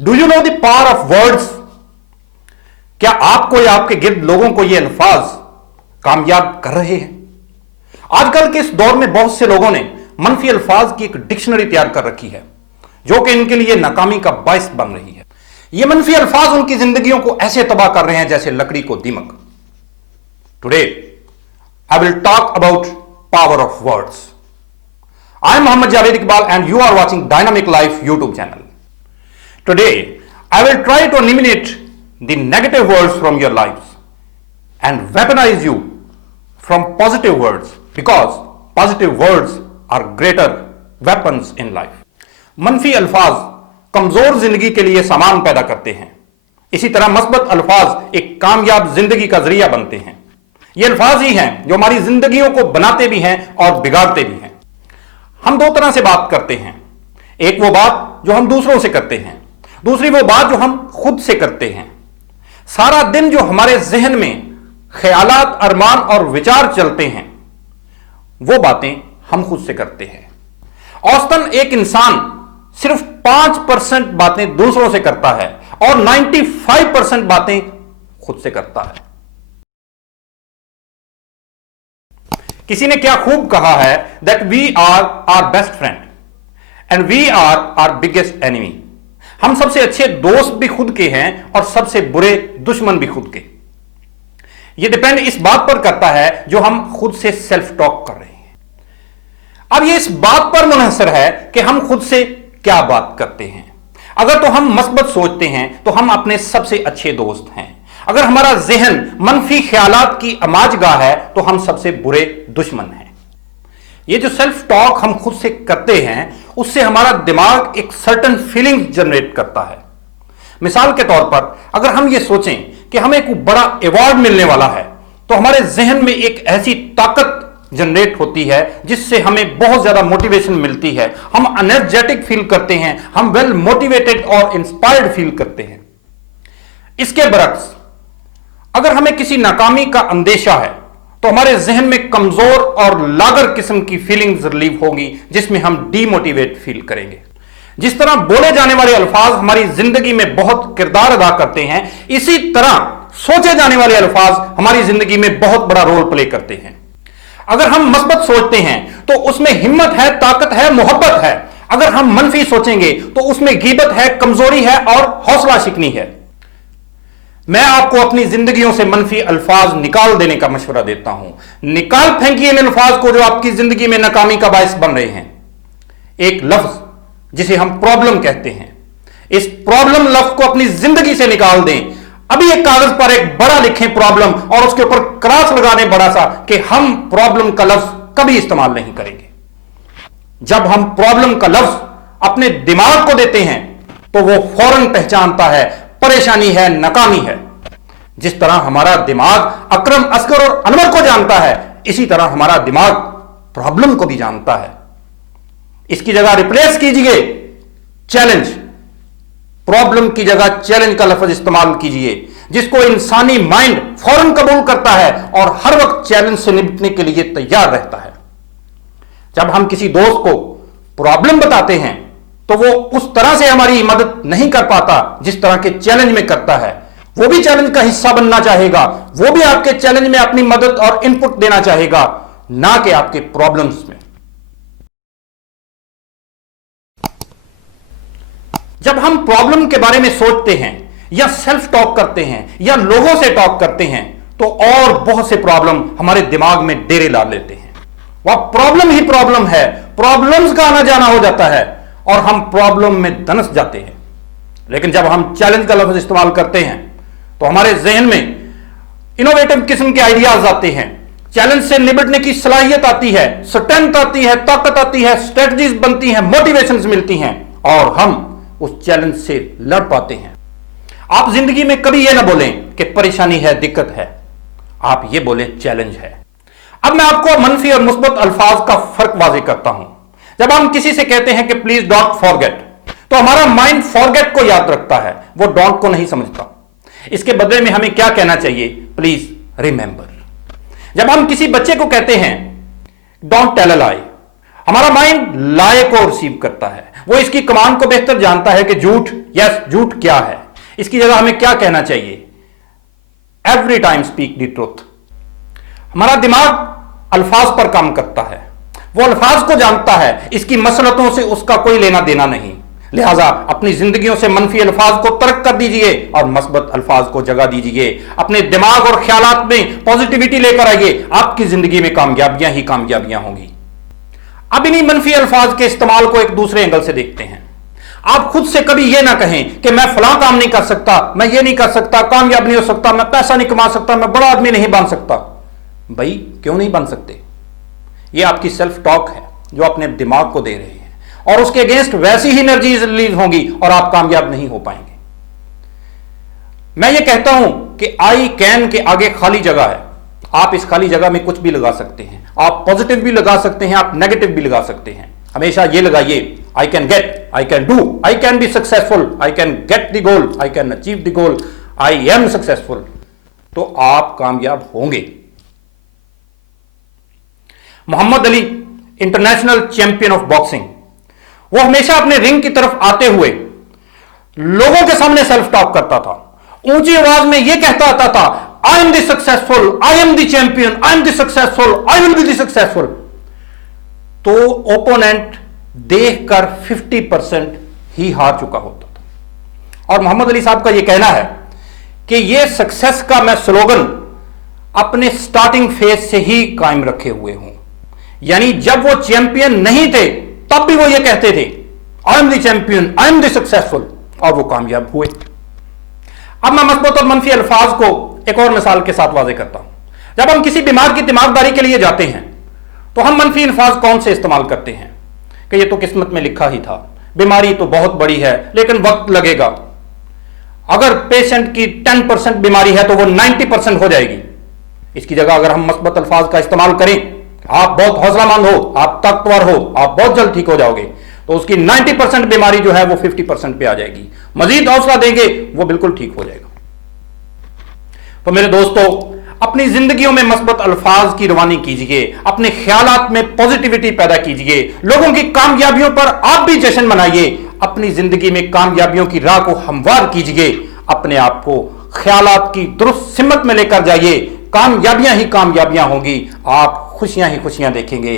Do you know the power of words? क्या आपको या आपके गिर्द लोगों को ये अल्फाज कामयाब कर रहे हैं? आजकल के इस दौर में बहुत से लोगों ने मनफी अल्फाज की एक डिक्शनरी तैयार कर रखी है जो कि इनके लिए नाकामी का बायस बन रही है। ये मनफी अल्फाज उनकी जिंदगियों को ऐसे तबाह कर रहे हैं जैसे लकड़ी को दीमक। Today I will talk about power of words. I am Mohammad Javed Iqbal and you are watching Dynamic Life YouTube channel. Today, I will try to eliminate the negative words from your lives and weaponize you from positive words because positive words are greater weapons in life. मनफी अल्फाज कमजोर जिंदगी के लिए सामान पैदा करते हैं, इसी तरह मस्बत अल्फाज एक कामयाब जिंदगी का जरिया बनते हैं। ये अल्फाज ही हैं जो हमारी जिंदगियों को बनाते भी हैं और बिगाड़ते भी हैं। हम दो तरह से बात करते हैं, एक वो बात जो हम दूसरों से करते हैं, दूसरी वो बात जो हम खुद से करते हैं। सारा दिन जो हमारे जहन में ख्यालात, अरमान और विचार चलते हैं वो बातें हम खुद से करते हैं। औसतन एक इंसान सिर्फ 5% बातें दूसरों से करता है और 95% बातें खुद से करता है। किसी ने क्या खूब कहा है that we are our best friend and we are our biggest enemy. हम सबसे अच्छे दोस्त भी खुद के हैं और सबसे बुरे दुश्मन भी खुद के। यह डिपेंड इस बात पर करता है जो हम खुद से सेल्फ टॉक कर रहे हैं। अब यह इस बात पर मुनहसर है कि हम खुद से क्या बात करते हैं। अगर तो हम मस्बत सोचते हैं तो हम अपने सबसे अच्छे दोस्त हैं। अगर हमारा जहन मनफी ख्यालात की अमाजगाह है तो हम सबसे बुरे दुश्मन हैं। ये जो सेल्फ टॉक हम खुद से करते हैं उससे हमारा दिमाग एक सर्टन फीलिंग जनरेट करता है। मिसाल के तौर पर अगर हम ये सोचें कि हमें कोई बड़ा अवार्ड मिलने वाला है तो हमारे जहन में एक ऐसी ताकत जनरेट होती है जिससे हमें बहुत ज्यादा मोटिवेशन मिलती है। हम एनर्जेटिक फील करते हैं, हम वेल मोटिवेटेड और इंस्पायर्ड फील करते हैं। इसके बरक्स अगर हमें किसी नाकामी का अंदेशा है तो हमारे जहन में कमजोर और लागर किस्म की फीलिंग्स रिलीव होगी जिसमें हम डीमोटिवेट फील करेंगे। जिस तरह बोले जाने वाले अल्फाज हमारी जिंदगी में बहुत किरदार अदा करते हैं, इसी तरह सोचे जाने वाले अल्फाज हमारी जिंदगी में बहुत बड़ा रोल प्ले करते हैं। अगर हम मस्बत सोचते हैं तो उसमें हिम्मत है, ताकत है, मोहब्बत है। अगर हम मनफी सोचेंगे तो उसमें गीबत है, कमजोरी है और हौसला शिकनी है। मैं आपको अपनी जिंदगियों से मनफी अल्फाज निकाल देने का मशवरा देता हूं। निकाल फेंकिए इन अल्फाज को जो आपकी जिंदगी में नाकामी का बायस बन रहे हैं। एक लफ्ज जिसे हम प्रॉब्लम कहते हैं, इस प्रॉब्लम लफ्ज को अपनी जिंदगी से निकाल दें। अभी एक कागज पर एक बड़ा लिखें प्रॉब्लम और उसके ऊपर क्रॉस लगा दें बड़ा सा कि हम प्रॉब्लम का लफ्ज कभी इस्तेमाल नहीं करेंगे। जब हम प्रॉब्लम का लफ्ज अपने दिमाग को देते हैं तो वो फौरन पहचानता है परेशानी है, नाकामी है। जिस तरह हमारा दिमाग अकरम, असगर और अनवर को जानता है, इसी तरह हमारा दिमाग प्रॉब्लम को भी जानता है। इसकी जगह रिप्लेस कीजिए चैलेंज। प्रॉब्लम की जगह चैलेंज का लफ्ज इस्तेमाल कीजिए जिसको इंसानी माइंड फौरन कबूल करता है और हर वक्त चैलेंज से निपटने के लिए तैयार रहता है। जब हम किसी दोस्त को प्रॉब्लम बताते हैं तो वो उस तरह से हमारी मदद नहीं कर पाता जिस तरह के चैलेंज में करता है। वो भी चैलेंज का हिस्सा बनना चाहेगा, वो भी आपके चैलेंज में अपनी मदद और इनपुट देना चाहेगा, ना कि आपके प्रॉब्लम्स में। जब हम प्रॉब्लम के बारे में सोचते हैं या सेल्फ टॉक करते हैं या लोगों से टॉक करते हैं तो और बहुत से प्रॉब्लम हमारे दिमाग में डेरे ला लेते हैं। वह प्रॉब्लम ही प्रॉब्लम है, प्रॉब्लम्स का आना जाना हो जाता है और हम प्रॉब्लम में धंस जाते हैं। लेकिन जब हम चैलेंज का लफ्ज इस्तेमाल करते हैं तो हमारे जहन में इनोवेटिव किस्म के आइडियाज आते हैं, चैलेंज से निपटने की सलाहियत आती है, स्ट्रेंथ आती है, ताकत आती है, स्ट्रेटजीज बनती हैं, मोटिवेशंस मिलती हैं और हम उस चैलेंज से लड़ पाते हैं। आप जिंदगी में कभी यह ना बोलें कि परेशानी है, दिक्कत है, आप ये बोलें चैलेंज है। अब मैं आपको मनफी और मुस्बत अल्फाज का फर्क वाज़ेह करता हूं। जब हम किसी से कहते हैं कि प्लीज डोंट फॉरगेट तो हमारा माइंड फॉरगेट को याद रखता है, वो डोंट को नहीं समझता। इसके बदले में हमें क्या कहना चाहिए? Please remember. जब हम किसी बच्चे को कहते हैं डोंट टेल अ लाई, हमारा माइंड लाए को रिसीव करता है, वो इसकी कमान को बेहतर जानता है कि झूठ, यस झूठ क्या है, इसकी जगह हमें क्या कहना चाहिए। Every time speak the truth. हमारा दिमाग अल्फाज पर काम करता है, वो अल्फाज को जानता है, इसकी मसलतों से उसका कोई लेना देना नहीं। लिहाजा अपनी जिंदगियों से मनफी अल्फाज को तर्क कर दीजिए और मस्बत अल्फाज को जगह दीजिए। अपने दिमाग और ख्यालात में पॉजिटिविटी लेकर आइए, आपकी जिंदगी में कामयाबियां ही कामयाबियां होंगी। अब इन्हीं मनफी अल्फाज के इस्तेमाल को एक दूसरे एंगल से देखते हैं। आप खुद से कभी यह ना कहें कि मैं फलां काम नहीं कर सकता, मैं ये नहीं कर सकता, कामयाब नहीं हो सकता, मैं पैसा नहीं कमा सकता, मैं बड़ा आदमी नहीं बन सकता। भाई क्यों नहीं बन सकते? ये आपकी सेल्फ टॉक है जो अपने दिमाग को दे रहे हैं, और उसके अगेंस्ट वैसी ही एनर्जी रिलीज होंगी और आप कामयाब नहीं हो पाएंगे। मैं ये कहता हूं कि आई कैन के आगे खाली जगह है, आप इस खाली जगह में कुछ भी लगा सकते हैं। आप पॉजिटिव भी लगा सकते हैं, आप नेगेटिव भी लगा सकते हैं। हमेशा ये लगाइए, I can get, I can do, I can be successful, I can get the goal, I can achieve the goal, I am successful, तो आप कामयाब होंगे। Muhammad Ali, international champion of boxing, वो हमेशा अपने रिंग की तरफ आते हुए लोगों के सामने सेल्फ टॉक करता था, ऊंची आवाज में यह कहता आता था, I am the successful, I am the champion, I am the successful, I will be the successful. तो ओपोनेंट देखकर 50% ही हार चुका होता था। और मोहम्मद अली साहब का यह कहना है कि यह सक्सेस का मैं स्लोगन अपने स्टार्टिंग फेज से ही कायम रखे हुए हूं, यानी जब वो चैंपियन नहीं थे तब भी वो ये कहते थे, I am the champion, I am the successful, और वो कामयाब हुए। अब मैं मस्बत और मनफी अल्फाज को एक और मिसाल के साथ वाज़ेह करता हूं। जब हम किसी बीमार की दिमागदारी के लिए जाते हैं तो हम मनफी अल्फाज कौन से इस्तेमाल करते हैं कि ये तो किस्मत में लिखा ही था, बीमारी तो बहुत बड़ी है लेकिन वक्त लगेगा, अगर पेशेंट की 10% बीमारी है तो वो 90% हो जाएगी। इसकी जगह अगर हम मस्बत अल्फाज का इस्तेमाल करें, आप बहुत हौसलामंद हो, आप ताकतवर हो, आप बहुत जल्द ठीक हो जाओगे, तो उसकी 90% बीमारी जो है वो 50% पे आ जाएगी। मजीद हौसला देंगे वो बिल्कुल ठीक हो जाएगा। तो मेरे दोस्तों, अपनी जिंदगियों में मस्बत अल्फाज की रवानी कीजिए, अपने ख्यालात में पॉजिटिविटी पैदा कीजिए, लोगों की कामयाबियों पर आप भी जश्न मनाइए, अपनी जिंदगी में कामयाबियों की राह को हमवार कीजिए, अपने आप को ख्यालात की दुरुस्त सिमत में लेकर जाइए, कामयाबियां ही कामयाबियां होंगी, आप खुशियां ही खुशियां देखेंगे।